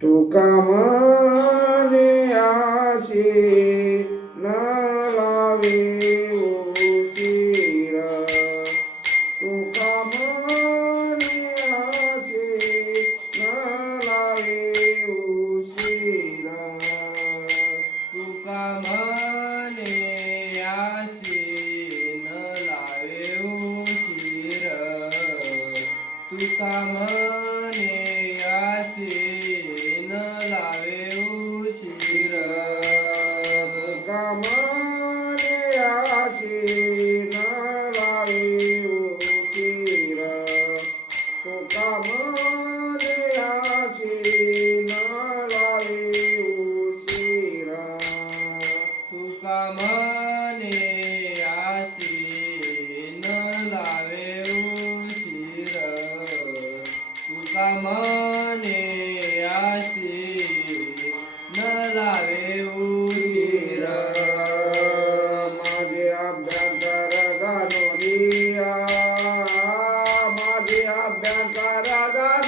तुका म्हणे आशी न लावे उशीर तुका म्हणे आशी न लावे उशीर तुका म्हणे आशी न लावे उशीर तुका म्हणे आशी न लावे उशीर तुका म्हणे आशी न लावे उशीर तुका म्हणे आशी न लावे उशीर तुका म्हणे आशी न लावे उशीर तुका म्हणे आशी न लावे उशीर माझे अभ्यंकर गानोनिया माझे अभ्यंकर गानोनिया